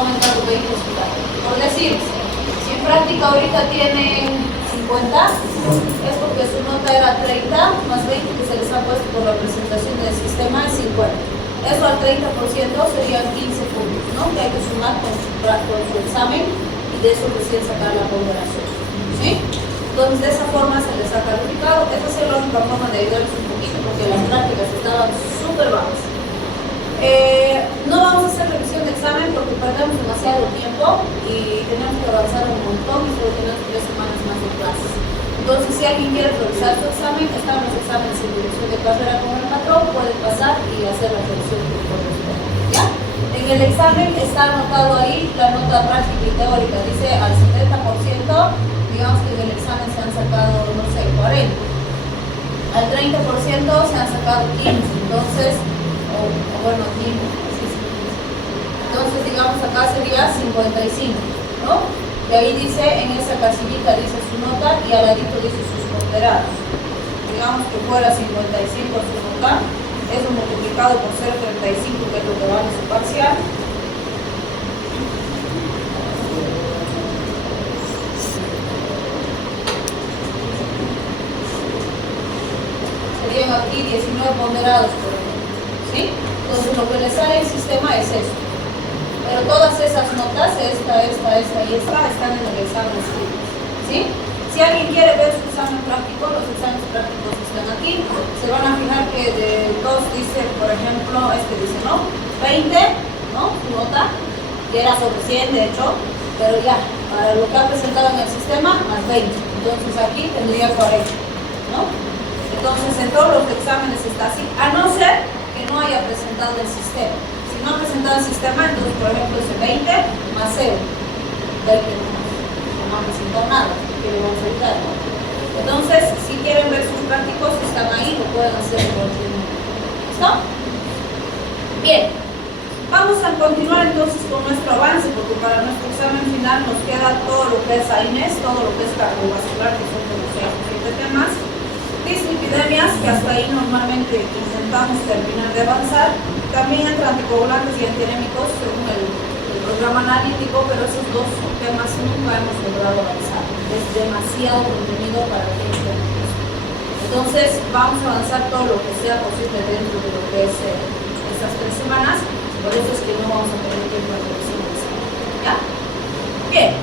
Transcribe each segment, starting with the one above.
aumentando 20 hospitales. Por decir, si en práctica ahorita tienen 50, es porque su nota era 30 más 20 que se les ha puesto por la presentación del sistema es 50. Eso al 30% serían 15 puntos, ¿no? Que hay que sumar con su examen y de eso recién sacar la ponderación, ¿sí? Entonces de esa forma se les ha calificado. Esa es la única forma de ayudarles un poquito porque las prácticas estaban súper bajas. No vamos a hacer revisión de examen porque perdemos demasiado tiempo y tenemos que avanzar un montón y solo tenemos 3 semanas más de clases. Entonces, si alguien quiere revisar su examen, están los exámenes en dirección de carrera con el patrón, puede pasar y hacer la revisión que corresponde, ¿ya? En el examen está anotado ahí la nota práctica y teórica, dice al 70%, digamos que en el examen se han sacado, no sé, 40. Al 30% se han sacado 15, entonces, bueno, 15, entonces digamos acá sería 55, ¿no? Y ahí dice, en esa casillita dice su nota y al ladito dice sus ponderados. Digamos que fuera 55 su nota, eso multiplicado por 0,35 que es lo que vale su parcial. Serían aquí 19 ponderados, por ejemplo, ¿sí? Entonces lo que le sale el sistema es eso. Pero todas esas notas, esta y esta, están en el examen escrito, ¿sí? Si alguien quiere ver su examen práctico, los exámenes prácticos están aquí. Se van a fijar que de 2 dice, por ejemplo, este dice, ¿no? 20, ¿no? Su nota, que era sobre 100 de hecho, pero ya, para lo que ha presentado en el sistema, más 20. Entonces aquí tendría 40, ¿no? Entonces en todos los exámenes está así, a no ser que no haya presentado el sistema. Si no ha presentado el sistema, entonces por ejemplo ese 20 más 0, 20 no ha presentado nada, que le vamos a ayudar, ¿no? Entonces, si quieren ver sus prácticos, están ahí, lo pueden hacer en cualquier momento. ¿Listo? Bien, vamos a continuar entonces con nuestro avance, porque para nuestro examen final nos queda todo lo que es AINES, todo lo que es cardiovascular, que son como 7 temas. Dislipidemias, que hasta ahí normalmente intentamos terminar de avanzar. También entre anticoagulantes y antianémicos según el programa analítico, pero esos 2 temas nunca hemos logrado avanzar. Es demasiado contenido para que estemos. Entonces vamos a avanzar todo lo que sea posible dentro de lo que es estas 3 semanas. Por eso es que no vamos a tener tiempo de revisión de examen, ¿ya? Bien,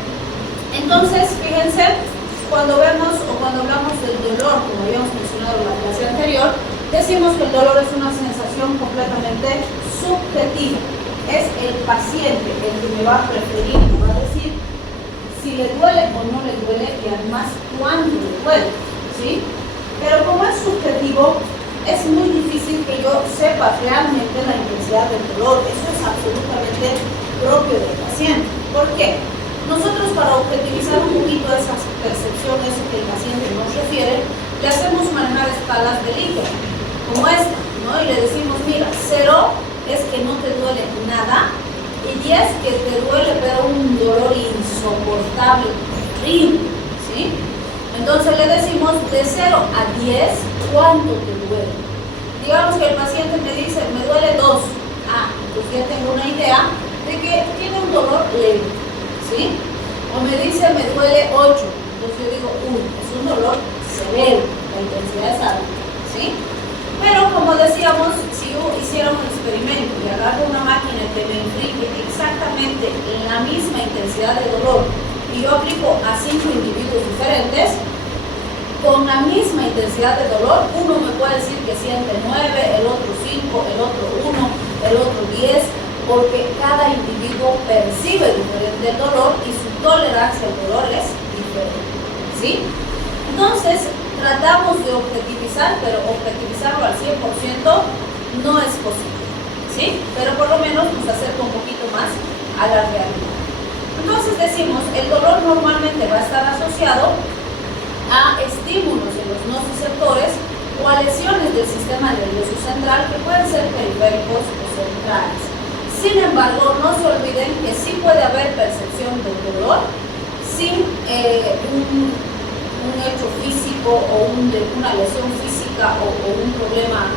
entonces fíjense, cuando vemos o cuando hablamos del dolor, como habíamos mencionado en la clase anterior, decimos que el dolor es una sensación completamente subjetiva. Es el paciente el que me va a preferir, me va a decir si le duele o no le duele y además cuándo le duele, ¿sí? Pero como es subjetivo, es muy difícil que yo sepa realmente la intensidad del dolor. Eso es absolutamente propio del paciente. ¿Por qué? Nosotros, para objetivizar un poquito esas percepciones que el paciente nos refiere, le hacemos manejar escalas de Likert, como esta, ¿no? Y le decimos, mira, 0 es que no te duele nada, y 10 que te duele, pero un dolor insoportable, terrible, ¿sí? Entonces le decimos, de 0 a 10, ¿cuánto te duele? Digamos que el paciente me dice, me duele 2. Ah, pues ya tengo una idea de que tiene un dolor leve, ¿sí? O me dice, me duele 8. Entonces yo digo, es un dolor severo, la intensidad es alta, ¿sí? Pero como decíamos, si yo hiciera un experimento y agarro una máquina que me inflige exactamente la misma intensidad de dolor y yo aplico a 5 individuos diferentes, con la misma intensidad de dolor, uno me puede decir que siente 9, el otro 5, el otro 1, el otro 10, porque cada individuo percibe diferente el dolor y su tolerancia al dolor es diferente, ¿sí? Entonces, tratamos de objetivizar, pero objetivizarlo al 100% no es posible, ¿sí? Pero por lo menos nos acerca un poquito más a la realidad. Entonces decimos, el dolor normalmente va a estar asociado a estímulos en los nociceptores o a lesiones del sistema nervioso central que pueden ser periféricos o centrales. Sin embargo, no se olviden que sí puede haber percepción del dolor sin un hecho físico o una lesión física o un problema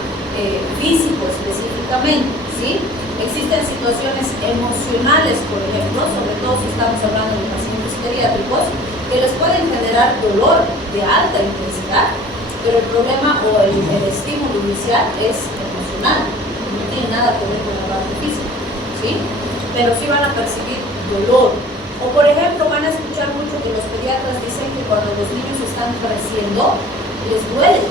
físico específicamente. ¿sí? Existen situaciones emocionales, por ejemplo, sobre todo si estamos hablando de pacientes pediátricos, que les pueden generar dolor de alta intensidad, pero el problema o el estímulo inicial es emocional, no tiene nada que ver con la parte física, ¿sí? Pero sí van a percibir dolor. O por ejemplo, van a escuchar mucho que los pediatras dicen que cuando los niños están creciendo, les duele,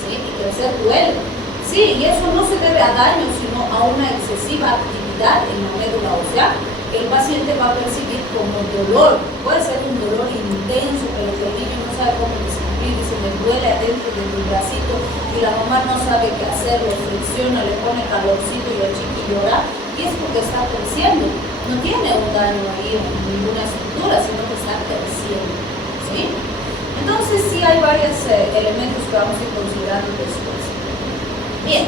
¿sí? Y crecer duele. Sí, y eso no se debe a daño, sino a una excesiva actividad en la médula ósea que el paciente va a percibir como dolor. Puede ser un dolor intenso, pero que el niño no sabe cómo describir, dice, me duele adentro de mi bracito y la mamá no sabe qué hacer, lo flexiona, le pone calorcito y el chiqui llora, y es porque está creciendo. No tiene un daño ahí en ninguna estructura, sino que está creciendo, ¿sí? Entonces sí hay varios elementos que vamos a ir considerando después. Bien,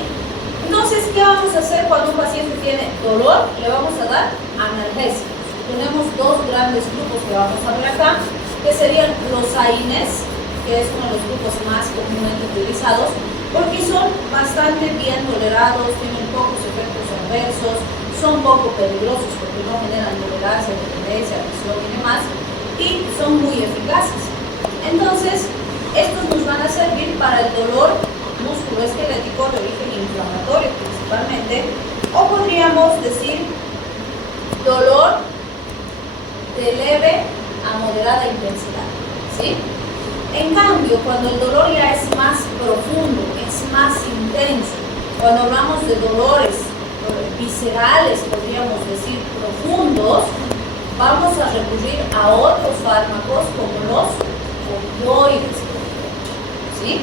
entonces, ¿qué vamos a hacer cuando un paciente tiene dolor? Le vamos a dar analgésicos. Tenemos dos grandes grupos que vamos a ver acá, que serían los AINES, que es uno de los grupos más comúnmente utilizados, porque son bastante bien tolerados, tienen pocos efectos adversos, son poco peligrosos porque no generan tolerancia, dependencia, adicción y demás, y son muy eficaces. Entonces, estos nos van a servir para el dolor musculoesquelético de origen inflamatorio principalmente, o podríamos decir dolor de leve a moderada intensidad, ¿sí? En cambio, cuando el dolor ya es más profundo, es más intenso, cuando hablamos de dolores viscerales, podríamos decir profundos, vamos a recurrir a otros fármacos como los opioides, ¿sí?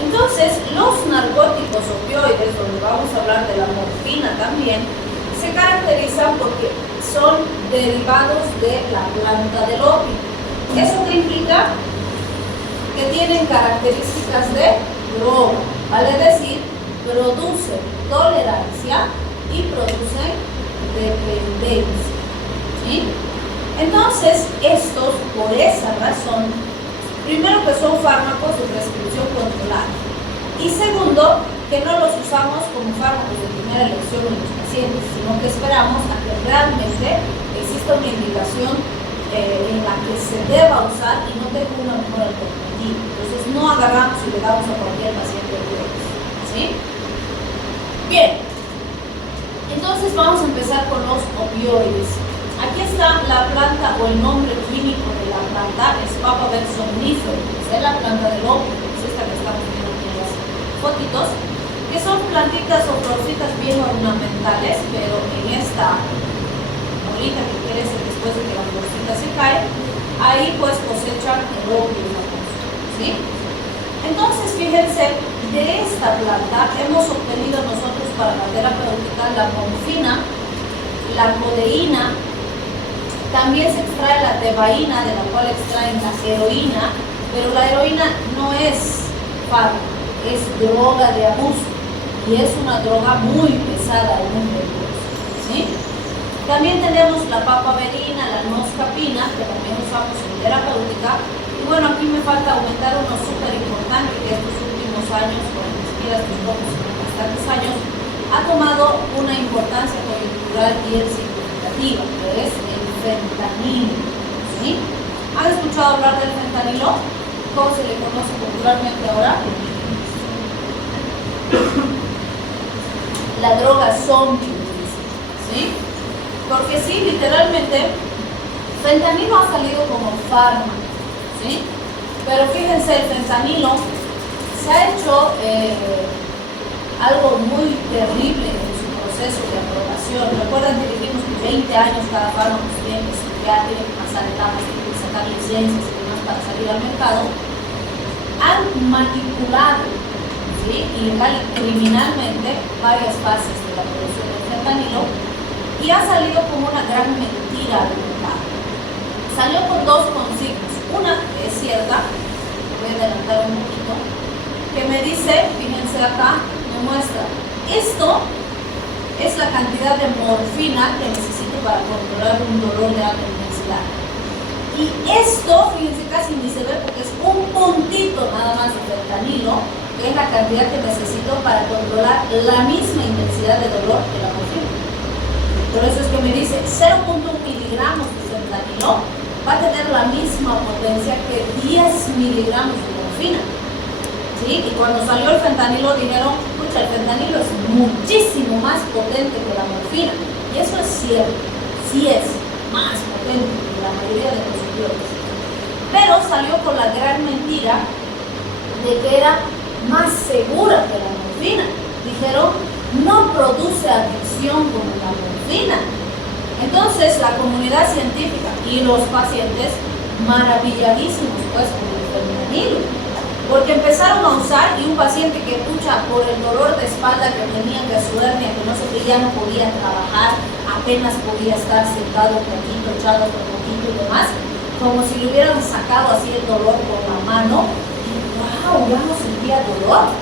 Entonces, los narcóticos opioides, donde vamos a hablar de la morfina también, se caracterizan porque son derivados de la planta del opio. ¿Eso qué implica? Que tienen características de droga, vale decir, producen tolerancia y producen dependencia, ¿sí? Entonces, estos, por esa razón, primero que son fármacos de prescripción controlada y segundo, que no los usamos como fármacos de primera elección en los pacientes, sino que esperamos a que realmente exista una indicación en la que se deba usar y no tenga una mejor alternativa. Entonces no agarramos y le damos a cualquier paciente opioides, ¿sí? Bien, entonces vamos a empezar con los opioides. Aquí está la planta o el nombre químico de la planta, es Papaver somnífero, es la planta del opio, es esta que estamos viendo aquí en las fotitos, que son plantitas o florcitas bien ornamentales, pero en esta bolita que crece después de que la florcita se cae, ahí pues cosechan el opio, ¿sí? Entonces fíjense, de esta planta hemos obtenido nosotros para la terapéutica la morfina, la codeína, también se extrae la tebaína, de la cual extraen la heroína, pero la heroína no es fármaco, es droga de abuso y es una droga muy pesada y muy peligrosa, ¿sí? También tenemos la papaverina, la noscapina, que también usamos en terapéutica. Y bueno, aquí me falta aumentar uno súper importante que estos últimos años, o ni siquiera estos pocos, sino bastantes años, ha tomado una importancia coyuntural bien significativa, que es el fentanilo, ¿sí? ¿Han escuchado hablar del fentanilo? ¿Cómo se le conoce popularmente ahora? La droga zombie, ¿sí? Porque sí, literalmente, fentanilo ha salido como fármaco, ¿sí? Pero fíjense, el fentanilo se ha hecho algo muy terrible en su proceso de aprobación. Recuerdan que dijimos que 20 años cada fármaco se tiene que estudiar, tiene que pasar etapas, tiene que sacar licencias y demás para salir al mercado. Han manipulado, ¿sí?, ilegal y criminalmente varias fases de la producción del fentanilo y ha salido como una gran mentira al mercado. Salió con dos consignas. Una que es cierta, voy a adelantar un poquito, que me dice, fíjense acá, me muestra, esto es la cantidad de morfina que necesito para controlar un dolor de alta intensidad. Y esto, fíjense, casi ni se ve porque es un puntito nada más de fentanilo, que es la cantidad que necesito para controlar la misma intensidad de dolor de la morfina. Por eso es que me dice 0.1 miligramos de fentanilo va a tener la misma potencia que 10 miligramos de morfina. ¿Sí? Y cuando salió el fentanilo dijeron, escucha, el fentanilo es muchísimo más potente que la morfina. Y eso es cierto, sí es más potente que la mayoría de los opioides. Pero salió con la gran mentira de que era más segura que la morfina. Dijeron, no produce adicción como la morfina. Entonces la comunidad científica y los pacientes maravilladísimos pues con el fentanilo, porque empezaron a usar, y un paciente que pucha por el dolor de espalda que tenía, que su hernia, que no sé qué, ya no podía trabajar, apenas podía estar sentado un poquito, echado un poquito y demás, como si le hubieran sacado así el dolor por la mano, y wow, ya no sentía dolor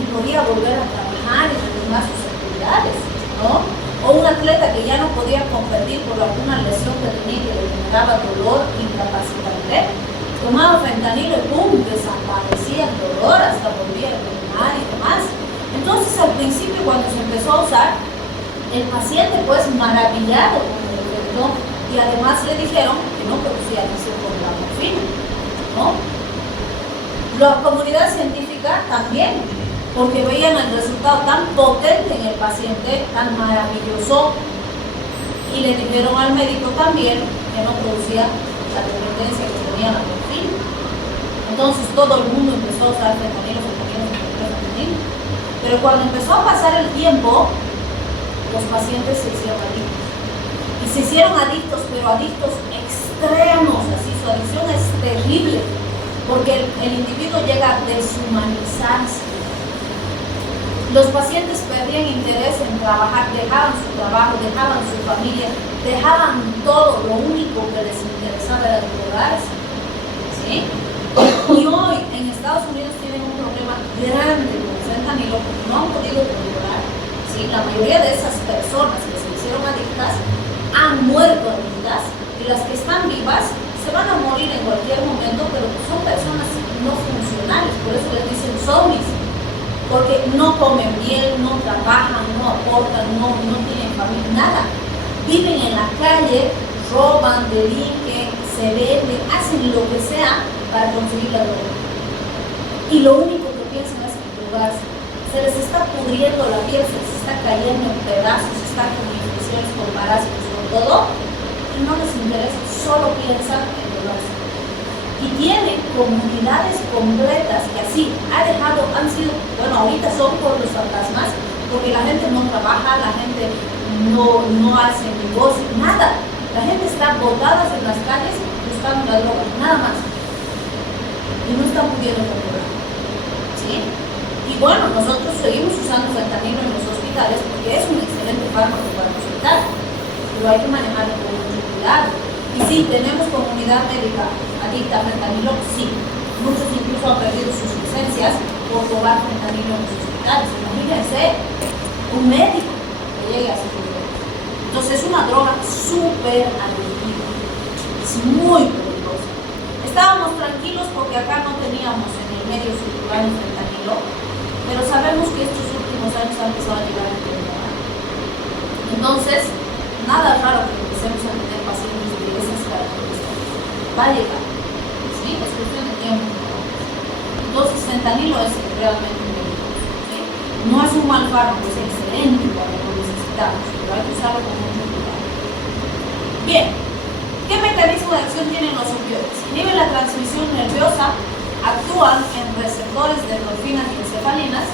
y podía volver a trabajar y retomar sus actividades, ¿no? O un atleta que ya no podía competir por alguna lesión que tenía, que le generaba dolor, incapacitante, tomaba fentanilo y ¡pum!, desaparecía el dolor, hasta volvía a entrenar y demás. Entonces al principio, cuando se empezó a usar, el paciente pues maravillado con el efecto, y además le dijeron que no producía adicción con la morfina, ¿no? La comunidad científica también, porque veían el resultado tan potente en el paciente, tan maravilloso, y le dijeron al médico también que no producía la dependencia que tenía la morfina. Entonces todo el mundo empezó a usar fentanilo. Pero cuando empezó a pasar el tiempo, los pacientes se hicieron adictos. Y se hicieron adictos, pero adictos extremos, así su adicción es terrible, porque el individuo llega a deshumanizarse. Los pacientes perdían interés en trabajar, dejaban su trabajo, dejaban su familia, dejaban todo, lo único que les interesaba era drogarse, ¿sí? Y hoy en Estados Unidos tienen un problema grande con el fentanilo porque no han podido controlar, ¿sí? La mayoría de esas personas que se hicieron adictas han muerto adictas, y las que están vivas se van a morir en cualquier momento, pero son personas no funcionales, por eso les dicen zombies. Porque no comen bien, no trabajan, no aportan, no tienen familia, nada. Viven en la calle, roban, delinquen, se venden, hacen lo que sea para conseguir la droga. Y lo único que piensan es drogarse. Se les está pudriendo la piel, se les está cayendo en pedazos, están con infecciones, con parásitos, con todo, y no les interesa, solo piensan en drogarse. Y tienen comunidades completas que así han sido, bueno, ahorita son por los fantasmas, porque la gente no trabaja, la gente no hace negocio, nada. La gente está botada en las calles buscando la droga, nada más. Y no están pudiendo controlar, ¿sí? Y bueno, nosotros seguimos usando fentanilo en los hospitales porque es un excelente fármaco para el hospital, pero hay que manejarlo con mucho cuidado. Y sí, tenemos comunidad médica adicta a fentanilo, sí. Muchos incluso han perdido sus licencias por robar fentanilo en los hospitales. Imagínense un médico que llegue a ese nivel. Entonces es una droga súper adictiva, es muy peligrosa. Estábamos tranquilos porque acá no teníamos en el medio circular el fentanilo, pero sabemos que estos últimos años han empezado a llegar al tema. Entonces, nada raro que empecemos a tener pacientes de esas características. Va a llegar, ¿sí? Es cuestión de tiempo. Entonces, fentanilo es realmente un peligroso, ¿sí? No es un mal fármaco, es excelente cuando lo necesitamos, pero hay que usarlo con mucho cuidado. Bien, ¿qué mecanismo de acción tienen los opioides? Inhiben la transmisión nerviosa, actúan en receptores de endorfinas y encefalinas,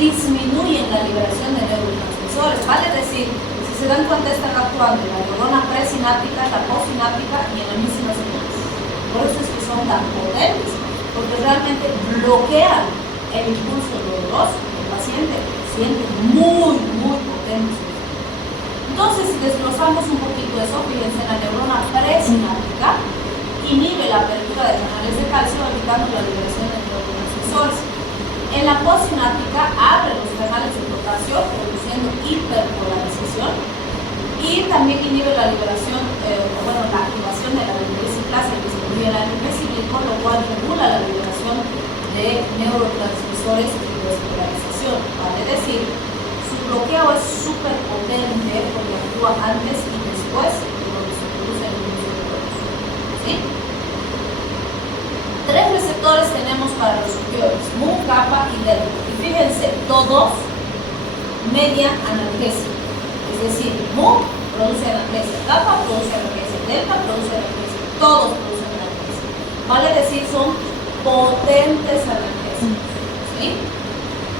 disminuyen la liberación de neurotransmisores, vale decir, si se dan cuenta, están actuando en la neurona presináptica, la postsináptica y en la misma sinapsis. Por eso es que son tan potentes, porque realmente bloquean el impulso doloroso. El paciente siente muy, muy potente. Entonces, si desglosamos un poquito eso, fíjense, la neurona presináptica inhibe la apertura de canales de calcio, evitando la liberación de neurotransmisores. En la postsináptica abre los canales de potasio, produciendo hiperpolarización, y también inhibe la liberación, la activación de la dendriticlasa que disminuye el ANP cíclico, lo cual regula la liberación de neurotransmisores antidepresores y despolaricización. Vale decir, su bloqueo es súper potente porque actúa antes y después de lo que se produce en los receptores. ¿Sí? 3 receptores tenemos para los opioides: mu, kappa y delta. Y fíjense, todos median analgesia. Es decir, mu produce analgesia, kappa produce analgesia, delta produce analgesia, todos producen analgesia. Vale decir, son potentes analgésicos. ¿Sí?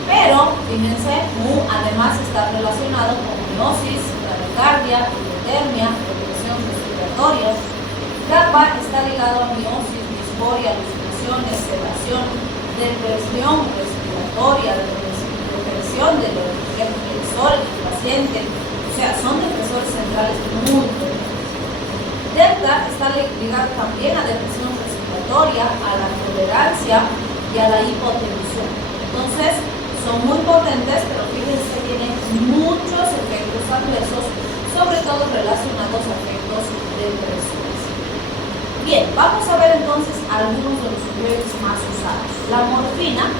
Pero, fíjense, mu además está relacionado con miosis, bradicardia, hipotermia, depresión respiratoria. Kappa está ligado a miosis, disforia, alucinaciones, sedación, depresión respiratoria, depresión de los depresores del paciente. O sea, son depresores centrales muy potentes. Delta está ligado también a depresión respiratoria, a la tolerancia y a la hipotensión. Entonces, son muy potentes, pero fíjense, tienen muchos efectos adversos, sobre todo relacionados a efectos depresores. Bien, vamos a ver entonces algunos de los opioides más usados. La morfina,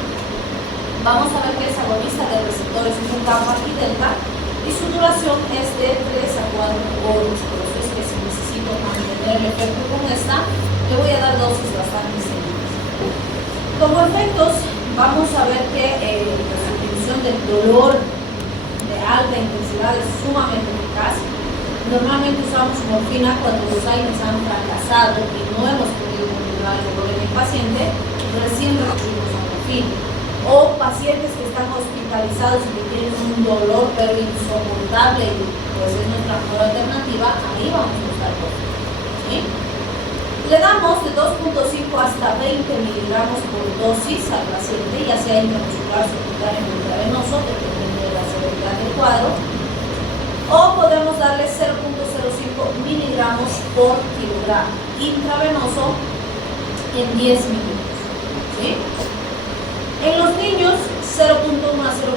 vamos a ver que es agonista de receptores mu, kappa y delta, y su duración es de 3 a 4 horas. Por eso es que si necesito mantener el efecto con esta, le voy a dar dosis bastante seguidas. Como efectos, vamos a ver que la disminución del dolor de alta intensidad es sumamente eficaz. Normalmente usamos morfina cuando los AINES han fracasado y no hemos podido controlar el dolor en el paciente, recién recurrimos a morfina. O pacientes que están hospitalizados y que tienen un dolor pero insoportable y pues es nuestra mejor alternativa, ahí vamos a usar morfina. ¿Sí? Le damos de 2.5 hasta 20 miligramos por dosis al paciente, ya sea intramuscular, subcutáneo o intravenoso, dependiendo de la severidad del cuadro. O podemos darle 0.05 miligramos por kilogramo intravenoso en 10 minutos. ¿Sí? En los niños, 0.1 a 0.2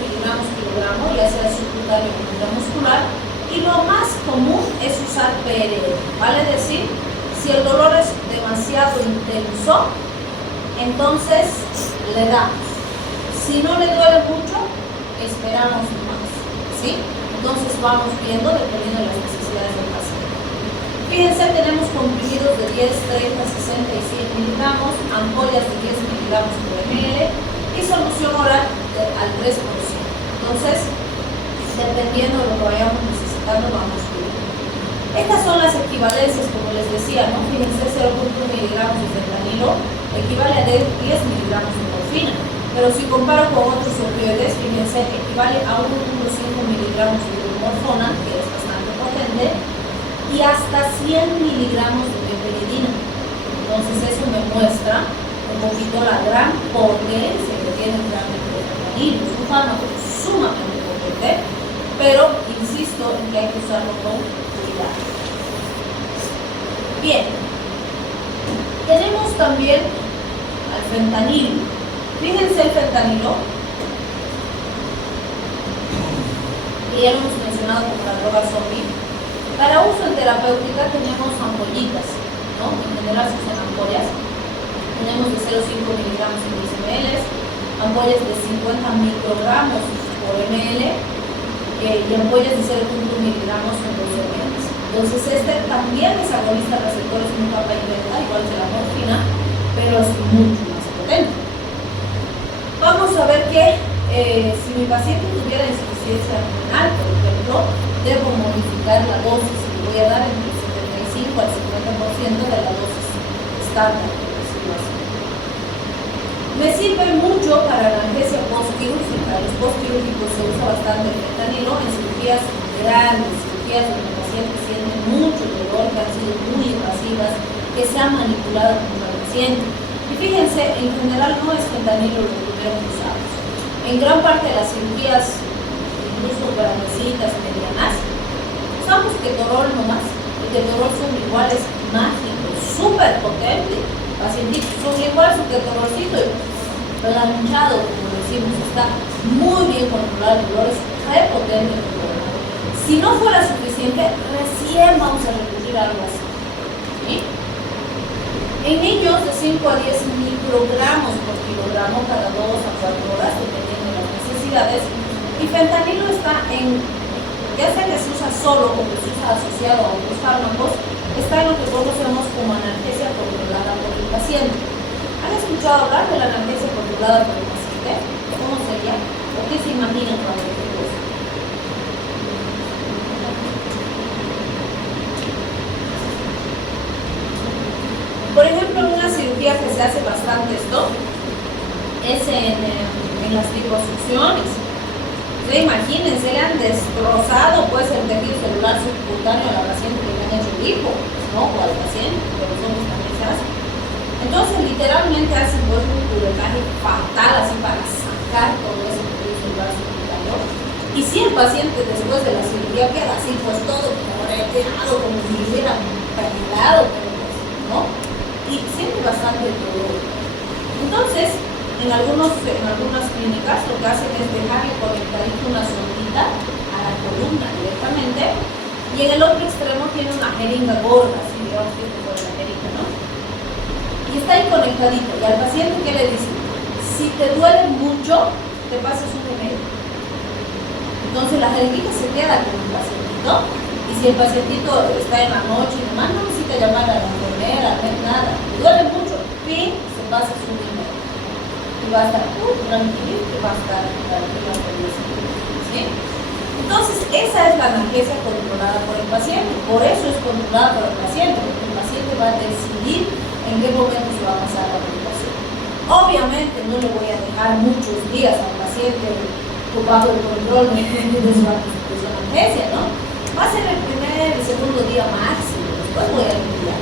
miligramos kilogramo, ya sea subcutáneo o intramuscular. Y lo más común es usar PRL, vale decir, si el dolor es demasiado intenso, entonces le damos. Si no le duele mucho, esperamos más. ¿Sí? Entonces vamos viendo dependiendo de las necesidades del paciente. Fíjense, tenemos comprimidos de 10, 30, 60 y 100 miligramos, ampollas de 10 miligramos por ml y solución oral al 3%. Entonces, dependiendo de lo que vayamos necesitando, vamos viendo. Estas son las equivalencias, como les decía, ¿no? Fíjense, 0.1 miligramos de fentanilo equivale a 10 miligramos de morfina. Pero si comparo con otros opioides, fíjense, equivale a 1.5 miligramos de morfona, que es bastante potente, y hasta 100 miligramos de meperidina. Entonces eso me muestra un poquito la gran potencia que tiene realmente el fentanilo. Es un fármaco sumamente potente, pero insisto en que hay que usarlo con cuidado. Bien, tenemos también al fentanilo. Fíjense el fentanilo, que ya lo hemos mencionado como la droga zombie. Para uso en terapéutica tenemos ampollitas, ¿no? En general se usan ampollas. Tenemos de 0,5 miligramos en 10 ml, ampollas de 50 microgramos por ml y ampollas de 0,1 miligramos en 12 ml. Entonces este también es agonista de receptores mu, kappa y delta, igual que la morfina, pero es mucho más potente. Vamos a ver que si mi paciente tuviera insuficiencia renal, por ejemplo, debo modificar la dosis y voy a dar entre el 75 al 50% de la dosis estándar, por decirlo así. Me sirve mucho para analgesia postquirúrgica. Los postquirúrgicos se usa bastante el fentanilo en cirugías grandes, cirugías donde el paciente siente mucho dolor, que han sido muy invasivas, que se han manipulado contra el paciente. Y fíjense, en general no es fentanilo lo que usamos. En gran parte de las cirugías, incluso grandecitas, medianas, usamos ketorol nomás. El ketorol son iguales mágicos, súper potentes. Pacientitos son igual su ketorolcito y planchado, como decimos, está muy bien controlado, el dolor es re potente. Si no fuera suficiente, recién vamos a recurrir a algo así. ¿Sí? En niños de 5 a 10 microgramos por kilogramo cada 2 a 4 horas, dependiendo de las necesidades. Y fentanilo está en, ya sea que se usa solo o que se usa asociado a otros fármacos, está en lo que conocemos como analgesia controlada por el paciente. ¿Han escuchado hablar de la analgesia controlada por el paciente? ¿Cómo sería? ¿O qué se imaginan cuando digo eso? Por ejemplo, en una cirugía que se hace bastante esto es en las liposucciones. Imagínense, le han destrozado pues el tejido celular subcutáneo a la paciente que le han hecho lipo, ¿no? O al paciente, pero los hombres también se hacen. Entonces, literalmente hacen pues un curetaje fatal así para sacar todo ese tejido celular subcutáneo. Y si el paciente después de la cirugía queda así, pues todo moreteado, como si lo hubieran pelado, ¿no? Y siente bastante dolor. Entonces, en algunas clínicas lo que hacen es dejarle conectadito una sondita a la columna directamente, y en el otro extremo tiene una jeringa gorda, así digamos que es como la jeringa, ¿no? Y está ahí conectadito, y al paciente, ¿qué le dicen? Si te duele mucho, te pasas un remedio. Entonces la jeringuita se queda con el pacientito, y si el pacientito está en la noche y demás, no necesita llamar a la enfermera, no es nada. Le duele mucho, fin, se pasa su remedio. Y va a estar tranquilo, y va a estar tranquilo, ¿sí? Entonces, esa es la analgesia controlada por el paciente. Por eso es controlada por el paciente, porque el paciente va a decidir en qué momento se va a pasar la medicación. Obviamente no le voy a dejar muchos días al paciente bajo el control de su analgesia, ¿no? Va a ser el primer y segundo día máximo, después voy a limpiar,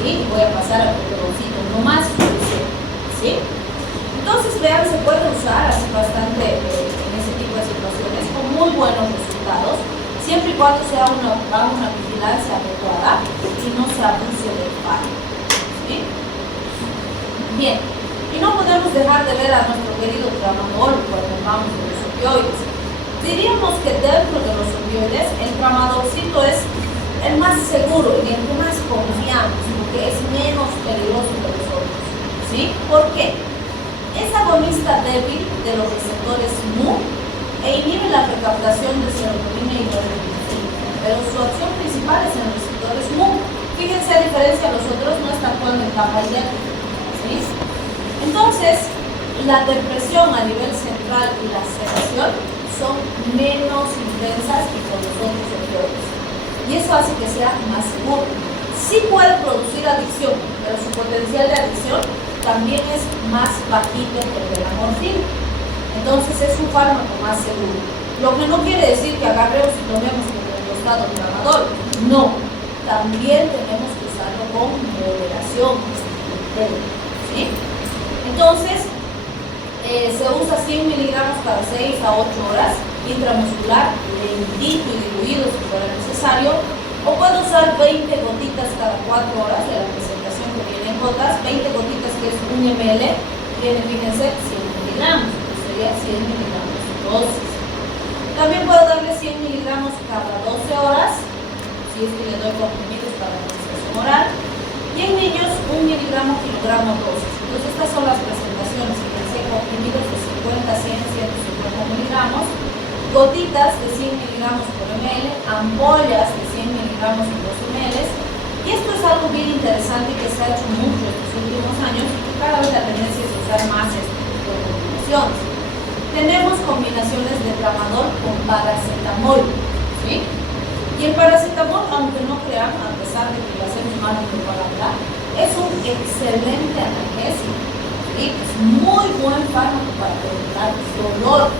¿sí? Y voy a pasar al peloncito, no más suficiente, ¿sí? Entonces, vean, se puede usar así bastante en ese tipo de situaciones con muy buenos resultados, siempre y cuando sea una vigilancia adecuada y no se abuse del fármaco, ¿sí? Bien, y no podemos dejar de ver a nuestro querido tramadol cuando hablamos de los opioides. Diríamos que dentro de los opioides, el tramadolcito es el más seguro y el que más confiamos, porque es menos peligroso que los otros, ¿sí? ¿Por qué? Es agonista débil de los receptores mu e inhibe la recaptación de serotonina y norepinefrina, pero su acción principal es en los receptores mu. Fíjense, a diferencia de los otros, no está actuando en capa eléctrica, ¿sí? Entonces, la depresión a nivel central y la sedación son menos intensas que con los otros opioides, y eso hace que sea más seguro. Sí puede producir adicción, pero su potencial de adicción también es más bajito que el de la morfina. Entonces es un fármaco más seguro. Lo que no quiere decir que agarremos y tomemos como el costado un tramadol. No, también tenemos que usarlo con moderación, ¿sí? Entonces se usa 100 miligramos cada 6 a 8 horas, intramuscular, lentito y diluido si fuera necesario, o puedo usar 20 gotitas cada 4 horas de la presentación que viene en gotas. 20 gotitas, que es 1 ml, viene, fíjense, 100 miligramos, que sería 100 miligramos de dosis. También puedo darle 100 miligramos cada 12 horas, si es que le doy comprimidos para la administración oral, y en niños 1 miligramo kilogramo dosis. Entonces estas son las presentaciones, fíjense, comprimidos de 50, 100, 150 miligramos, gotitas de 100 miligramos por ml, ampollas de 100 miligramos en 2 ml. Y esto es algo bien interesante que se ha hecho mucho en los últimos años, y cada vez la tendencia es usar más este tipo de combinaciones. Tenemos combinaciones de tramadol con paracetamol, ¿sí? Y el paracetamol, aunque no crean, a pesar de que lo hacemos mal en propaganda, es un excelente analgésico, ¿sí? Es muy buen fármaco para controlar el dolor.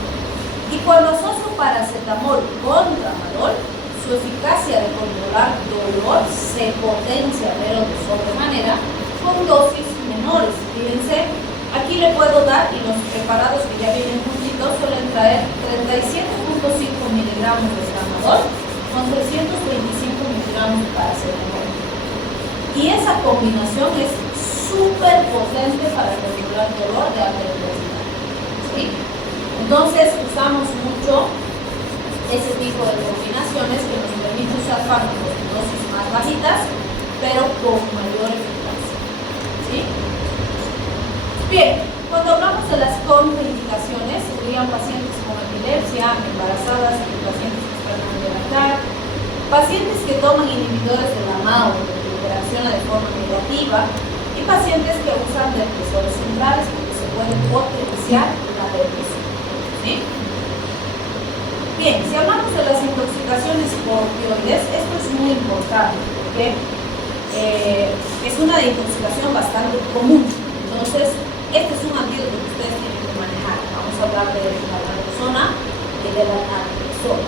Y cuando asocio paracetamol con tramadol, su eficacia de controlar dolor se potencia, pero de sobremanera, con dosis menores. Fíjense, aquí le puedo dar, y los preparados que ya vienen juntitos suelen traer 37.5 miligramos de tramadol con 325 miligramos de paracetamol. Y esa combinación es súper potente para controlar dolor de alta intensidad, ¿sí? Entonces usamos mucho ese tipo de combinaciones que nos permite usar fármacos en dosis más bajitas, pero con mayor eficacia, ¿sí? Bien, cuando hablamos de las contraindicaciones, serían pacientes con epilepsia, embarazadas y pacientes que están de lactar, pacientes que toman inhibidores de la MAO, que reacciona de forma negativa, y pacientes que usan depresores centrales porque se puede potenciar la depresión. ¿Sí? Bien, si hablamos de las intoxicaciones por opioides, esto es muy importante porque es una intoxicación bastante común. Entonces, este es un antídoto que ustedes tienen que manejar. Vamos a hablar de la naloxona y de la naltrexona.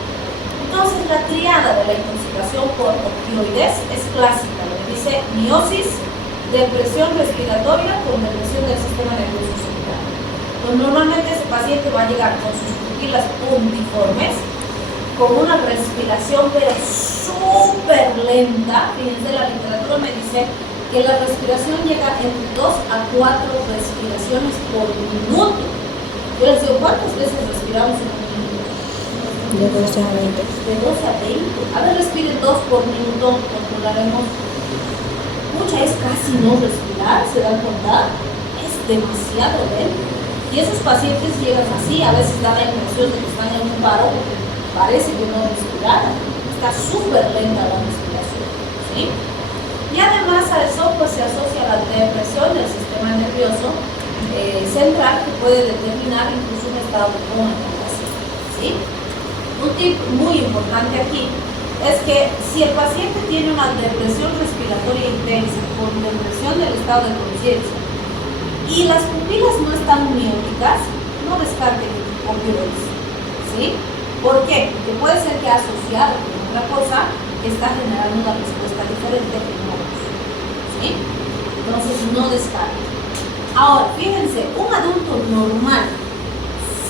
Entonces, la triada de la intoxicación por opioides es clásica, lo que dice miosis, depresión respiratoria con depresión del sistema nervioso central. Pues normalmente ese paciente va a llegar con sus pupilas puntiformes, con una respiración pero súper lenta. Fíjense, la literatura me dice que la respiración llega entre 2 a 4 respiraciones por minuto. Yo les digo, ¿cuántas veces respiramos en un minuto? De 12 a 20. De 12 a 20. A ver, respiren 2 por minuto, controlaremos. Mucha es casi no respirar, ¿se dan cuenta? Es demasiado lento. Y esos pacientes llegan así, a veces da la impresión de que están en un paro, porque parece que no respiraran. Está súper lenta la respiración, ¿sí? Y además a eso pues se asocia la depresión del sistema nervioso central, que puede determinar incluso un estado de coma en el paciente, ¿sí? Un tip muy importante aquí es que si el paciente tiene una depresión respiratoria intensa con depresión del estado de conciencia y las pupilas no están mióticas, no descarten opioides, ¿sí? ¿Por qué? Porque puede ser que asociado con otra cosa que está generando una respuesta diferente en otros, ¿sí? Entonces no descarten. Ahora, fíjense, un adulto normal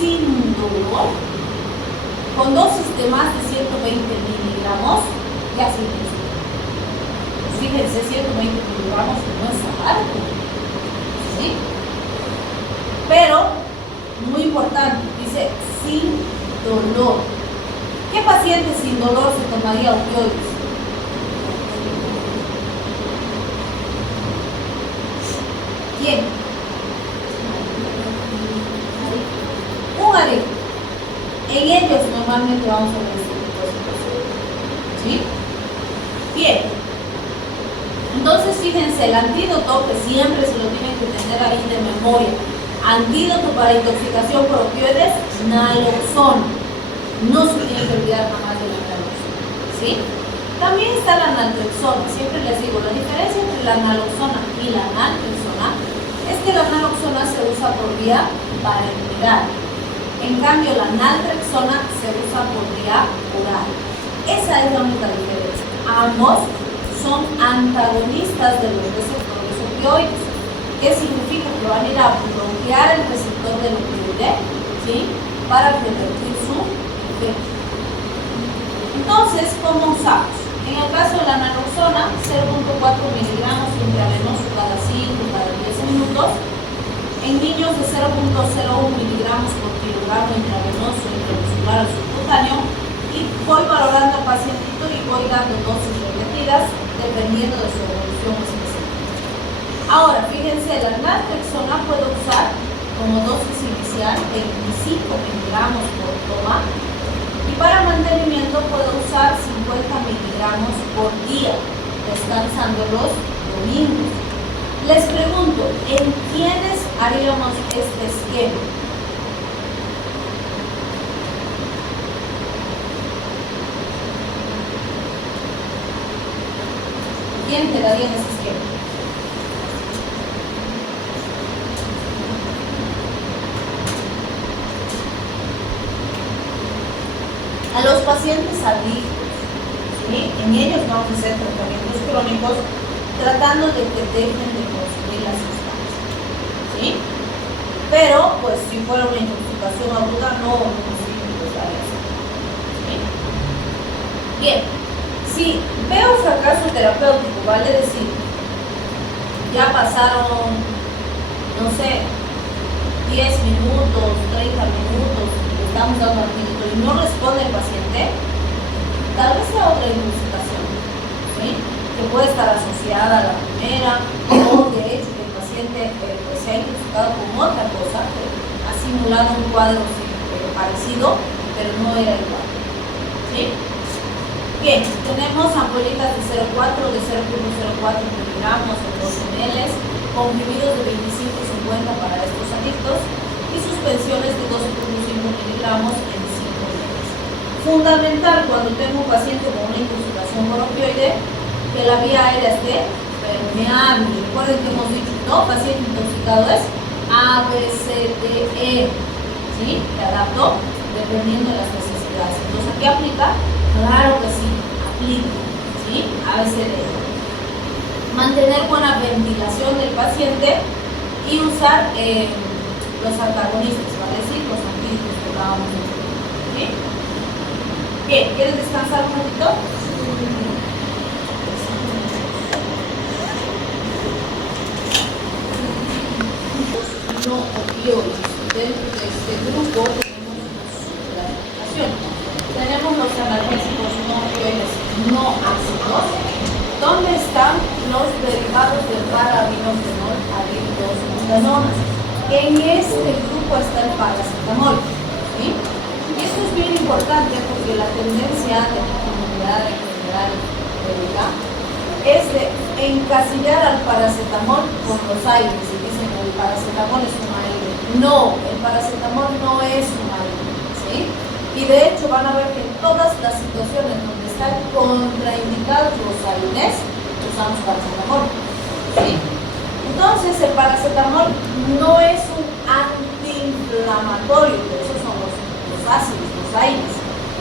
sin dolor con dosis de más de 120 miligramos ya se inicia. Fíjense, 120 miligramos no es algo, ¿sí? Pero, muy importante, dice sin dolor. ¿Qué paciente sin dolor se tomaría opioides? ¿Quién? Un adicto. En ellos normalmente vamos a ver este tipo de situaciones, ¿sí? Bien. Entonces, fíjense, el antídoto, que siempre se lo tienen que tener ahí de memoria, antídoto para intoxicación por opioides, naloxona. No se tienen que olvidar jamás de la naloxona, ¿sí? También está la naltrexona. Siempre les digo, la diferencia entre la naloxona y la naltrexona es que la naloxona se usa por vía parenteral. En cambio, la naltrexona se usa por vía oral. Esa es la única diferencia. Ambos son antagonistas de los receptores opioides. ¿Qué significa? Que van a ir a bloquear el receptor del opioide, ¿sí? Para revertir su efecto. Entonces, ¿cómo usamos? En el caso de la naloxona, 0.4 miligramos intravenoso cada 5, cada 10 minutos. En niños de 0.01 miligramos por kilogramo intravenoso intramuscular al subcutáneo, y voy valorando al pacientito y voy dando dosis repetidas dependiendo de su evolución específica. Ahora, fíjense, la naltrexona puedo usar como dosis inicial 25 miligramos por toma, y para mantenimiento puedo usar 50 miligramos por día, descansando los domingos. Les pregunto, ¿en quiénes haríamos este esquema? ¿Quién quedaría en ese esquema? A los pacientes adictos, ¿sí? En ellos vamos a hacer tratamientos crónicos tratando de que dejen de consumir la sustancia, ¿sí? Pero, pues, si fuera una intoxicación aguda, no necesito usar eso, ¿sí? Bien, si veo fracaso terapéutico, vale decir, ya pasaron, no sé, 10 minutos, 30 minutos, estamos dando antídoto y no responde el paciente, tal vez sea otra intoxicación, ¿sí? Que puede estar asociada a la primera, o de hecho que el paciente paciente pues, se ha intoxicado con otra cosa, ha simulado un cuadro parecido, pero no era igual. ¿Sí? Bien, tenemos ampolletas de 0,4, de 0,04 miligramos o 2 ml, comprimidos de 25-50 para estos adictos y suspensiones de 12,5 miligramos en 5 meses. Fundamental cuando tengo un paciente con una intoxicación por opioide que la vía aérea esté permeable. Recuerden que hemos dicho, no, paciente intoxicado es A, B, C, D, E. ¿Sí? Te adapto dependiendo de las necesidades. Entonces, ¿aquí aplica? Claro que sí, aplica. ¿Sí? A, B, C, D, E. Mantener buena ventilación del paciente y usar los antagonistas, ¿vale? Sí, los antídotos que hablábamos de. ¿Sí? Bien, ¿quieres descansar un ratito? No opioides. Dentro de este grupo tenemos una subclasificación. Tenemos los analgésicos no opioides no ácidos. ¿Dónde están los derivados del para-aminofenol alil-2-butanona? En este grupo está el paracetamol. ¿Sí? Y esto es bien importante porque la tendencia de la comunidad en general médica es de encasillar al paracetamol con los aires y dicen que el paracetamol es un aire. No, el paracetamol no es un aire, ¿sí? Y de hecho van a ver que en todas las situaciones donde están contraindicados los aires, usamos paracetamol, ¿sí? Entonces el paracetamol no es un antiinflamatorio, por eso son los ácidos, los aires.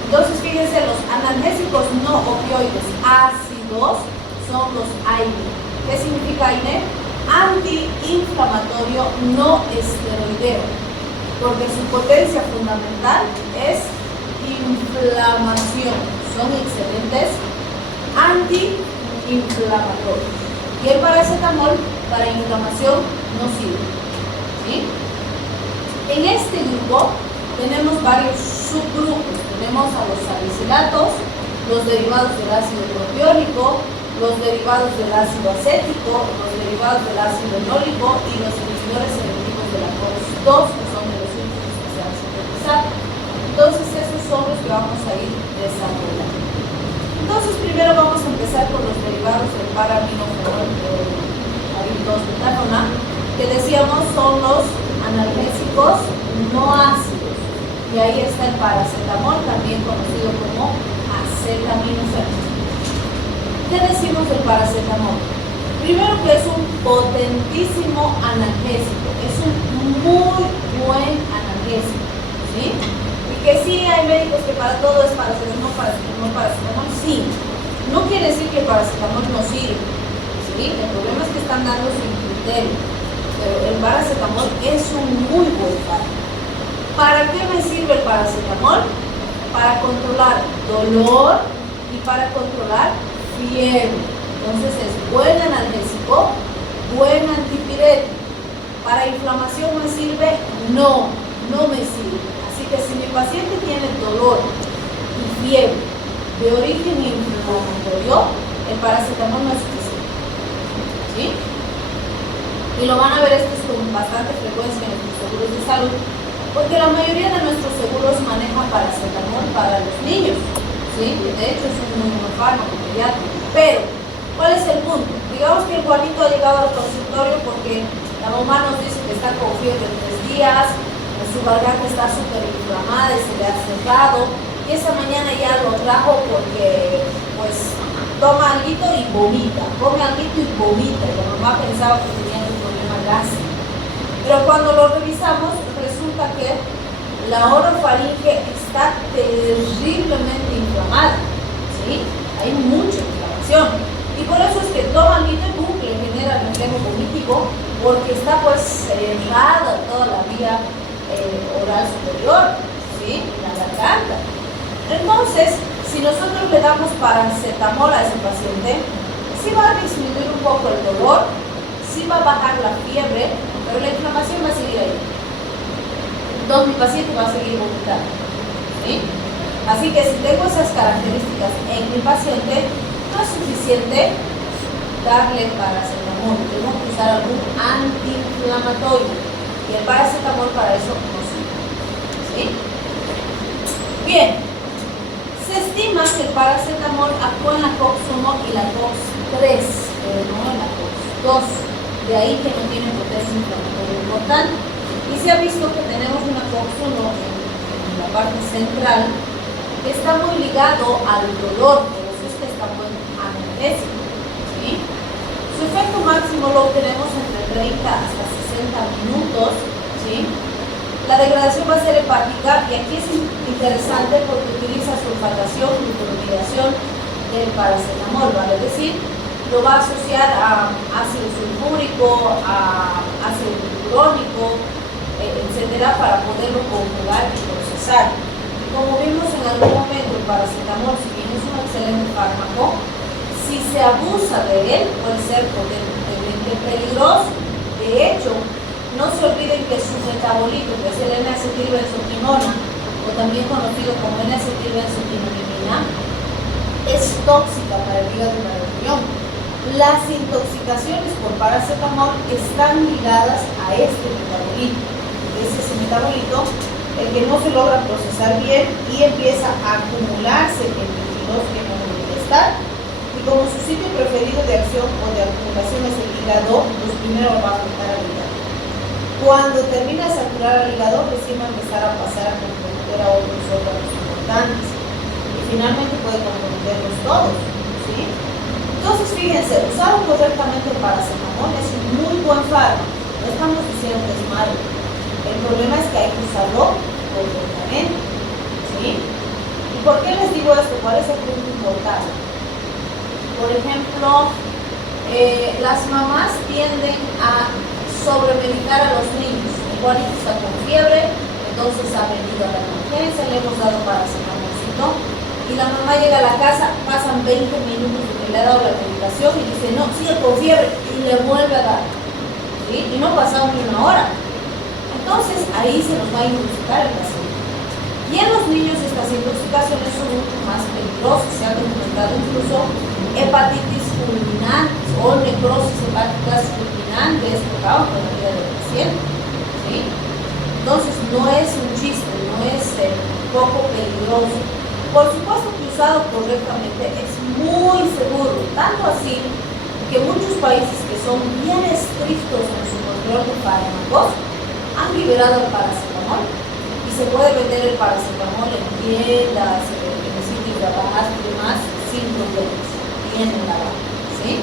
Entonces fíjense, los analgésicos no opioides ácidos son los AINE. ¿Qué significa AINE? Antiinflamatorio no esteroideo, porque su potencia fundamental es inflamación. Son excelentes antiinflamatorios. Y el paracetamol para inflamación no sirve. ¿Sí? En este grupo tenemos varios subgrupos. Tenemos a los salicilatos, los derivados del ácido propiónico, los derivados del ácido acético, los derivados del ácido enólico y los inhibidores selectivos de la COX-2, que son de los últimos que se han sintetizado. Entonces, esos son los que vamos a ir desarrollando. Entonces, primero vamos a empezar con los derivados del para-aminofenol alil-2-butanona, que decíamos son los analgésicos no ácidos. Y ahí está el paracetamol, también conocido como acetaminofén. ¿Qué decimos del paracetamol? Primero que es un potentísimo analgésico, es un muy buen analgésico, ¿sí? Y que sí hay médicos que para todo es paracetamol, sí. No quiere decir que el paracetamol no sirve, ¿sí? El problema es que están dando sin criterio, pero el paracetamol es un muy buen fármaco. ¿Para qué me sirve el paracetamol? Para controlar dolor y para controlar fiebre. Entonces es buen analgésico, buen antipirético. ¿Para inflamación me sirve? No, no me sirve. Así que si mi paciente tiene dolor y fiebre de origen inflamatorio, el paracetamol no es suficiente. ¿Sí? Y lo van a ver estos con bastante frecuencia en nuestros seguros de salud, porque la mayoría de nuestros seguros manejan paracetamol para los niños. ¿Sí? De hecho es un muy buen fármaco pediátrico. Pero, ¿cuál es el punto? Digamos que el Juanito ha llegado al consultorio porque la mamá nos dice que está con fiebre de 3 días, su garganta está súper inflamada y se le ha secado, y esa mañana ya lo trajo porque pues toma alguito y vomita, come alguito y vomita, y la mamá pensaba que tenía un problema gástrico. Pero cuando lo revisamos, resulta que la orofaringe está terriblemente inflamada, ¿sí? Hay mucha inflamación. Y por eso es que toma alguito y ¡pum!, le genera reflejo vomítico, porque está pues cerrada toda la vía oral superior, ¿sí? La garganta. Entonces, si nosotros le damos paracetamol a ese paciente, sí va a disminuir un poco el dolor, sí va a bajar la fiebre, pero la inflamación va a seguir ahí. Entonces mi paciente va a seguir vomitando, ¿sí? Así que si tengo esas características en mi paciente, no es suficiente darle paracetamol, tengo que usar algún antiinflamatorio. Y el paracetamol para eso no sirve. ¿Sí? Bien, se estima que el paracetamol actúa en la COX-1 y la COX-3, pero no en la COX-2. De ahí que no tiene potencia inflamatoria importante. Y se ha visto que tenemos una COX-1 en la parte central que está muy ligado al dolor, por eso es que está muy analgésico. ¿Sí? Su efecto máximo lo obtenemos entre 30 hasta 60 minutos. ¿Sí? La degradación va a ser hepática y aquí es interesante porque utiliza sulfatación, glucoronidation del paracetamol, ¿vale? Es decir, lo va a asociar a ácido sulfúrico, a ácido glucurónico, etcétera, para poderlo conjugar y procesar. Y como vimos en algún momento, el paracetamol, si bien es un excelente fármaco, si se abusa de él, puede ser potentemente peligroso. De hecho, no se olviden que su metabolito, que es el N-acetilbenzoquinona, o también conocido como N-acetilbenzoquinonimina, es tóxica para el hígado y para el riñón. Las intoxicaciones por paracetamol están ligadas a este metabolito. Es ese metabolito el que no se logra procesar bien y empieza a acumularse en tejidos que no debería estar. Y como su sitio preferido de acción o de acumulación es el hígado, pues primero va a afectar al hígado. Cuando termina de saturar al hígado, recién va a empezar a pasar a comprometer a otros órganos importantes. Y finalmente puede comprometerlos todos. ¿Sí? Entonces, fíjense, usado correctamente el paracetamol es un muy buen fármaco. No estamos diciendo que es malo. El problema es que hay que usarlo correctamente. ¿Sí? ¿Y por qué les digo esto? ¿Cuál es el punto importante? Por ejemplo, las mamás tienden a sobremedicar a los niños. El Juanito está con fiebre, entonces ha venido a la emergencia, le hemos dado paracetamolcito y la mamá llega a la casa, pasan 20 minutos de que le ha dado la medicación y dice, no, sigue con fiebre y le vuelve a dar. ¿Sí? Y no ha pasado ni una hora. Entonces ahí se nos va a intoxicar el paciente. Y en los niños estas intoxicaciones son mucho más peligrosas. Se ha documentado incluso hepatitis fulminantes o necrosis hepáticas fulminantes que acaban con la vida del paciente. ¿Sí? Entonces no es un chiste, no es poco peligroso. Por supuesto que usado correctamente es muy seguro, tanto así que muchos países que son bien estrictos en su control de fármacos han liberado el paracetamol y se puede vender el paracetamol en tiendas, en sitios de abasto y demás sin problemas, bien en la barra, ¿sí?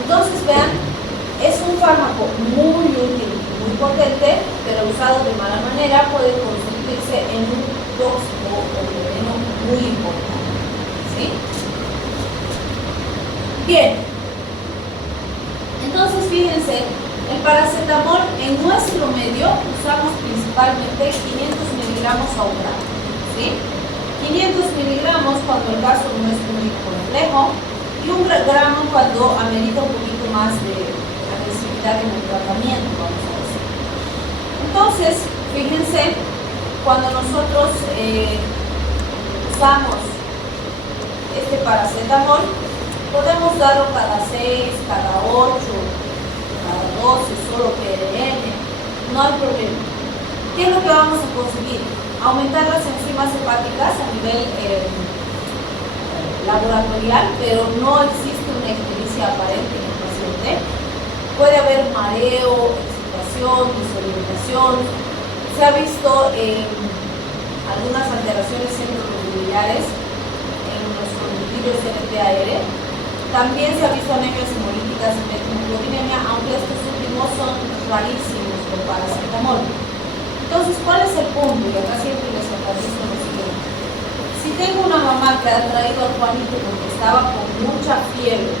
Entonces vean, es un fármaco muy útil, muy potente, pero usado de mala manera puede convertirse en un tóxico o veneno muy importante, ¿sí? Bien, entonces fíjense, el paracetamol en nuestro medio usamos principalmente 500 miligramos a un gramo, ¿sí? 500 miligramos cuando el caso no es muy complejo y 1 gramo cuando amerita un poquito más de agresividad en el tratamiento, vamos a decir. Entonces, fíjense, cuando nosotros usamos este paracetamol, podemos darlo cada 6, cada 8, cada 12, solo PRN, no hay problema. ¿Qué es lo que vamos a conseguir? Aumentar las enzimas hepáticas a nivel laboratorial, pero no existe una ictericia aparente en el paciente. Puede haber mareo, excitación, desorientación. Se ha visto algunas alteraciones centronucleares en los conductillos NPAR. También se ha visto anemias hemolíticas y methemoglobinemia, aunque estos últimos son rarísimos con paracetamol. Entonces, ¿cuál es el punto? Y acá siempre les enfatizo lo siguiente. Si tengo una mamá que ha traído a Juanito porque estaba con mucha fiebre,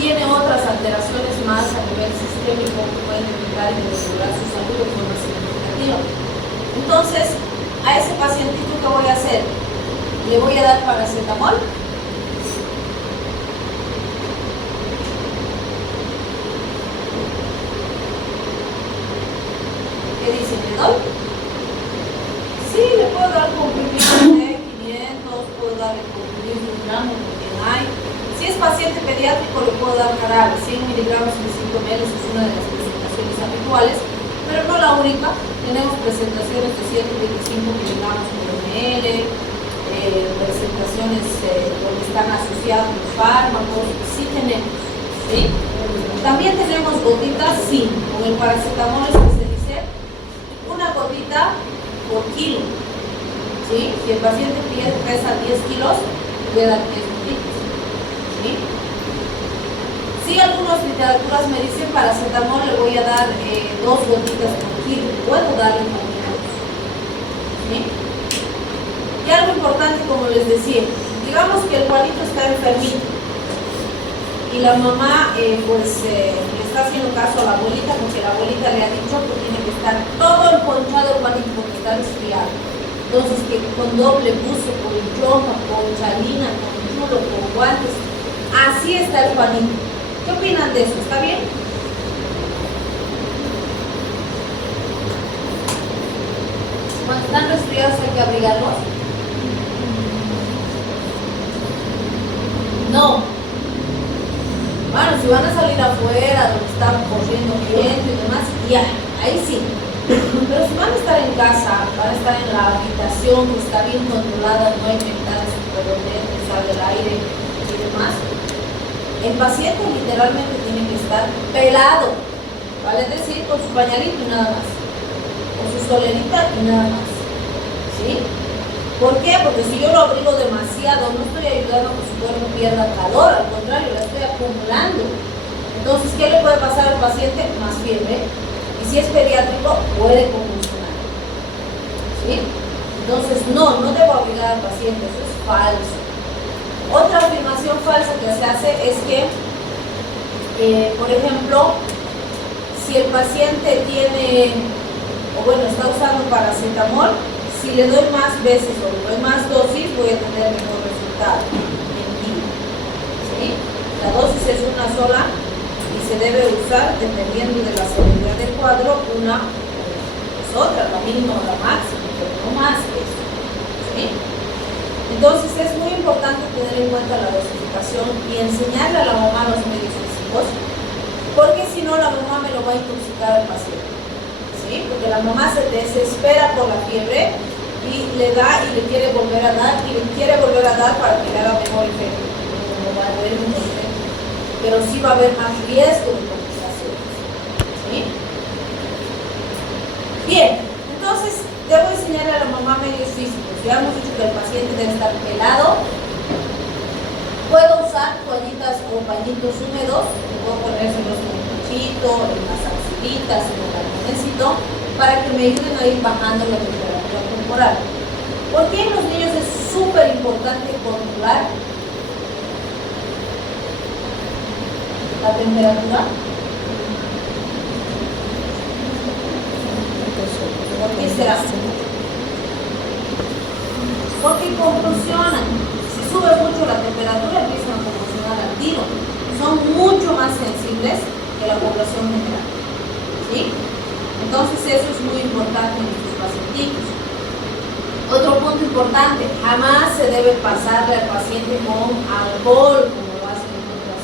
tiene otras alteraciones más a nivel sistémico que pueden implicar y deteriorar su salud de forma significativa. Entonces, a ese pacientito, ¿qué voy a hacer? ¿Le voy a dar paracetamol? ¿Qué dicen? ¿Le doy? Sí, le puedo dar comprimidos de 500, puedo darle por 10 miligramos, porque hay. Si es paciente pediátrico, le puedo dar jarabe, 100 miligramos en 5 ml es una de las presentaciones habituales, pero no la única. Tenemos presentaciones de 125 miligramos por ml, presentaciones donde están asociados los fármacos, sí tenemos, ¿sí? También tenemos gotitas, sí, con el paracetamol es que se dice una gotita por kilo, ¿sí? Si el paciente pesa 10 kilos, voy a dar 10 gotitas, ¿sí? Si algunas literaturas me dicen paracetamol, le voy a dar 2 gotitas por kilo, puedo darle también 2, ¿sí? Y algo importante, como les decía, digamos que el Juanito está enfermito y la mamá le está haciendo caso a la abuelita porque la abuelita le ha dicho que tiene que estar todo emponchado el Juanito porque está resfriado. Entonces que con doble buzo, con yoga, con chalina, con chulo, con guantes, así está el Juanito. ¿Qué opinan de eso? ¿Está bien? Cuando están resfriados hay que abrigarlos. No. Bueno, si van a salir afuera, donde está corriendo viento y demás, ya, ahí sí. Pero si van a estar en casa, van a estar en la habitación que está bien controlada, no hay ventanas donde sale el aire y demás, el paciente literalmente tiene que estar pelado, vale decir, con su pañalito y nada más, con su solerita y nada más, ¿sí? ¿Por qué? Porque si yo lo abrigo demasiado, no estoy ayudando a que su cuerpo pierda calor, al contrario, la estoy acumulando. Entonces, ¿qué le puede pasar al paciente? Más fiebre. Y si es pediátrico, puede convulsionar, ¿sí? Entonces, no debo obligar al paciente, eso es falso. Otra afirmación falsa que se hace es que, por ejemplo, si el paciente tiene, está usando paracetamol, si le doy más veces o le doy más dosis, voy a tener mejor resultado. Mentira, ¿sí? La dosis es una sola y se debe usar dependiendo de la severidad del cuadro, una es otra, la mínima o la máxima, pero no más que eso, ¿sí? Entonces es muy importante tener en cuenta la dosificación y enseñarle a la mamá los medios físicos, porque si no la mamá me lo va a intoxicar al paciente, ¿sí? Porque la mamá se desespera por la fiebre y le da y le quiere volver a dar y le quiere volver a dar para que le haga mejor efecto. No va a haber mejor efecto, pero sí va a haber más riesgo de complicaciones, ¿sí? Bien, entonces debo enseñarle a la mamá medios físicos. Ya hemos dicho que el paciente debe estar pelado. Puedo usar toallitas o pañitos húmedos, puedo ponérselos en el pechito, en las axilitas, en el almohadecito, para que me ayuden a ir bajando la temperatura corporal. ¿Por qué en los niños es súper importante controlar la temperatura? ¿Por qué será? Porque convulsionan. Si sube mucho la temperatura, empiezan a convulsionar al tiro. Son mucho más sensibles que la población general, ¿sí? Entonces eso es muy importante en estos pacientitos. Otro punto importante, jamás se debe pasarle al paciente con alcohol, como lo hacen en otros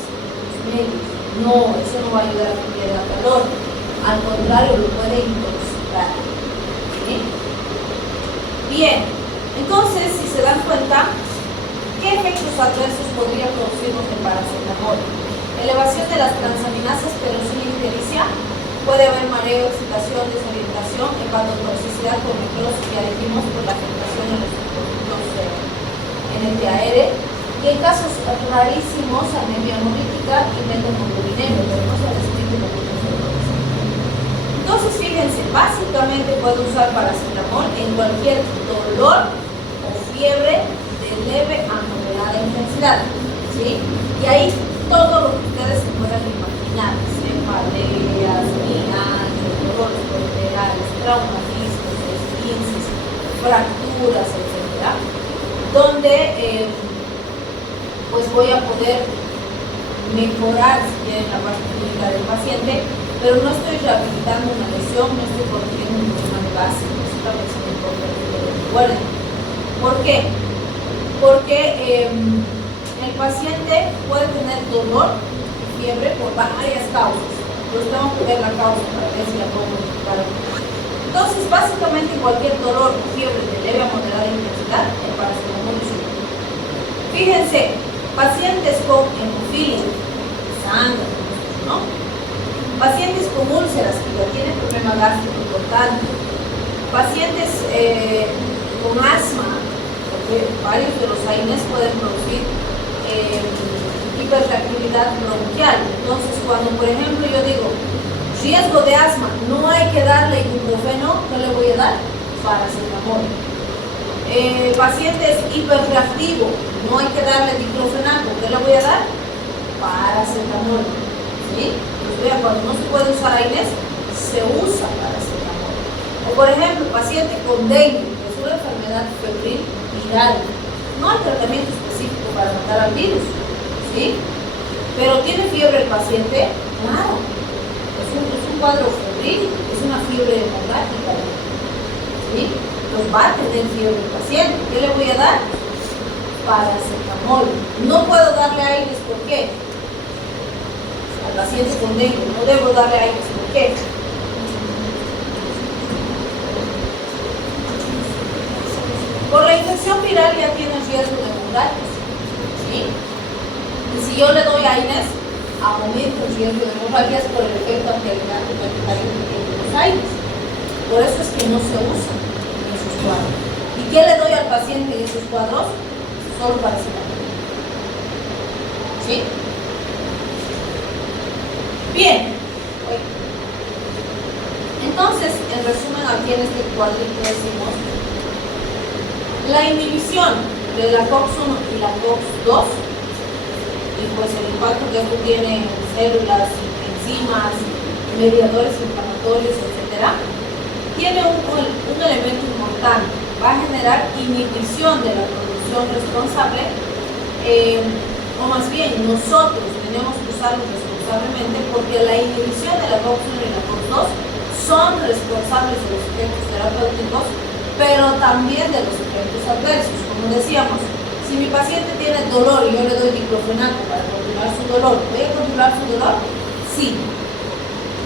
medios. No, eso no va a ayudar a que pierda calor. Al contrario, lo puede intoxicar, ¿sí? Bien, entonces, si se dan cuenta, ¿qué efectos adversos podría producirnos el paracetamol? Elevación de las transaminasas, pero sin ictericia. Puede haber mareo, excitación, desorientación, hepatotoxicidad por necrosis, ya dijimos, por la afectación de los conductos NTAR. Y en casos rarísimos, anemia hemolítica y methemoglobinemia, pero no se describe con muchos dolores. Entonces, fíjense, básicamente puedo usar paracetamol en cualquier dolor o fiebre de leve a moderada intensidad, ¿sí? Y ahí todo lo que ustedes se puedan imaginar, cefaleas, migrañas, dolores colaterales, traumatismos, esguinces, fracturas, etc., donde pues voy a poder mejorar, si quieren, la parte clínica del paciente, pero no estoy rehabilitando una lesión, no estoy corrigiendo un problema de base. Eso también es muy importante que lo recuerden. ¿Por qué? porque el paciente puede tener dolor y fiebre por varias causas. Entonces tengo que ver la causa para ver si la puedo modificar. Entonces, básicamente cualquier dolor o fiebre de leve a moderada intensidad, el paracetamol es útil. Fíjense, pacientes con hemofilia, sangre, ¿no? Pacientes con úlceras que ya tienen problema gástrico importante, pacientes con asma, porque varios de los AINES pueden producir hiperreactividad bronquial. Entonces, cuando por ejemplo yo digo riesgo de asma, no hay que darle ibuprofeno, ¿qué le voy a dar? Paracetamol. Pacientes hiperreactivos, no hay que darle diclofenaco, ¿qué le voy a dar? Paracetamol. ¿Sí? Pues vean, cuando no se puede usar AINES, se usa paracetamol. O por ejemplo, paciente con dengue, que es una enfermedad febril viral, no hay tratamiento específico para matar al virus, ¿sí? Pero ¿tiene fiebre el paciente? Claro, es un cuadro febril, es una fiebre hemorrágica, ¿sí? Entonces va a tener fiebre el paciente. ¿Qué le voy a dar? Paracetamol. No puedo darle AINES, ¿por qué? Al paciente con dengue, no debo darle AINES, ¿por qué? Por la infección viral ya tiene riesgo de hemorragias, ¿sí? Y si yo le doy AINES, aumento el riesgo de hemorragias por el efecto antiagregante planetario que tienen los AINES. Por eso es que no se usan en esos cuadros. ¿Y qué le doy al paciente en esos cuadros? Solo paracetamol. ¿Sí? Bien. Entonces, en resumen, aquí en este cuadrito decimos la inhibición de la COX-1 y la COX-2, y pues el impacto que esto tiene en células, enzimas, mediadores inflamatorios, etc., tiene un elemento importante. Va a generar inhibición de la producción responsable, o más bien nosotros tenemos que usarlo responsablemente, porque la inhibición de la COX-1 y la COX-2 son responsables de los efectos terapéuticos, pero también de los efectos adversos. Como decíamos, si mi paciente tiene dolor y yo le doy diclofenaco para controlar su dolor, ¿voy a controlar su dolor? Sí,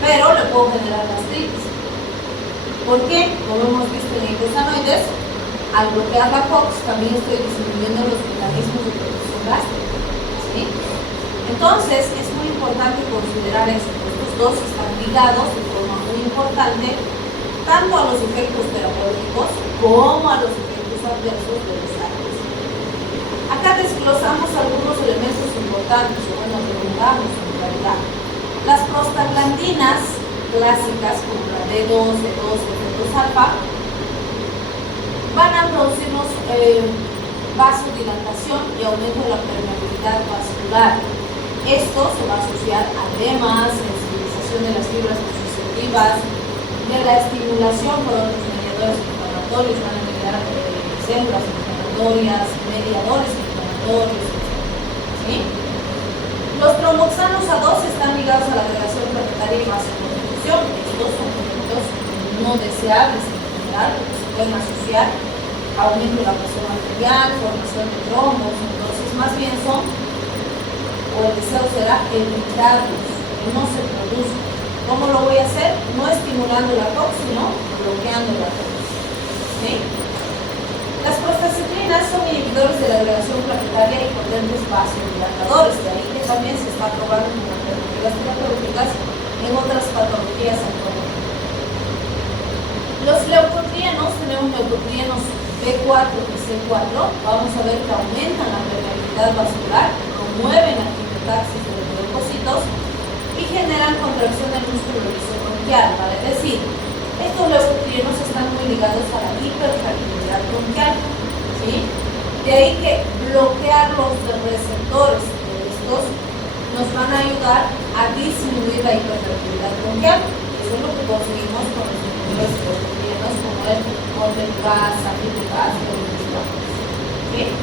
pero le puedo generar gastritis. ¿Por qué? Como hemos visto en icosanoides, al bloquear la COX también estoy disminuyendo los mecanismos de producción gástrica, ¿sí? Entonces es muy importante considerar eso. Estos dos están ligados de forma muy importante tanto a los efectos terapéuticos como a los efectos adversos de los AINES. Acá desglosamos algunos elementos importantes, o bueno, preguntamos en realidad. Las prostaglandinas clásicas, como la D2, D2, D2 alfa, van a producirnos vasodilatación y aumento de la permeabilidad vascular. Esto se va a asociar a edemas, sensibilización de las fibras nociceptivas, de la estimulación por otros mediadores inflamatorios, van a generar células inflamatorias, mediadores inflamatorios, ¿sí? Los tromboxanos A2 están ligados a la agregación planetaria y vasoconstricción. Estos son efectos no deseables en general, porque se pueden asociar a aumento de la presión arterial, formación de trombos. Entonces, más bien son, o el deseo será evitarlos, que no se produzcan. ¿Cómo lo voy a hacer? No estimulando la COX, sino bloqueando la COX, ¿sí? Las prostaciclinas son inhibidores de la agregación planetaria y potentes vasodilatadores, de ahí que también se está probando como alternativas terapéuticas en otras patologías actualmente. Los leucotrienos, tenemos leucotrienos B4 y C4, vamos a ver que aumentan la permeabilidad vascular, promueven la quimiotaxis de los leucocitos y generan contracción del músculo lisobronquial, vale decir, estos leucotrienos están muy ligados a la hiperreactividad bronquial, ¿sí? De ahí que bloquear los receptores de estos nos van a ayudar a disminuir la hiperreactividad bronquial. Eso es lo que conseguimos con los inhibidores leucotrienos como el Corteplas, Afinitas, ¿sí?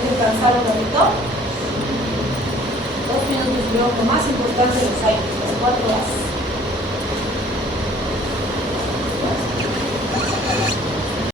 Descansar un ratito, 2 minutos, luego lo más importante los AINES, las 4 horas.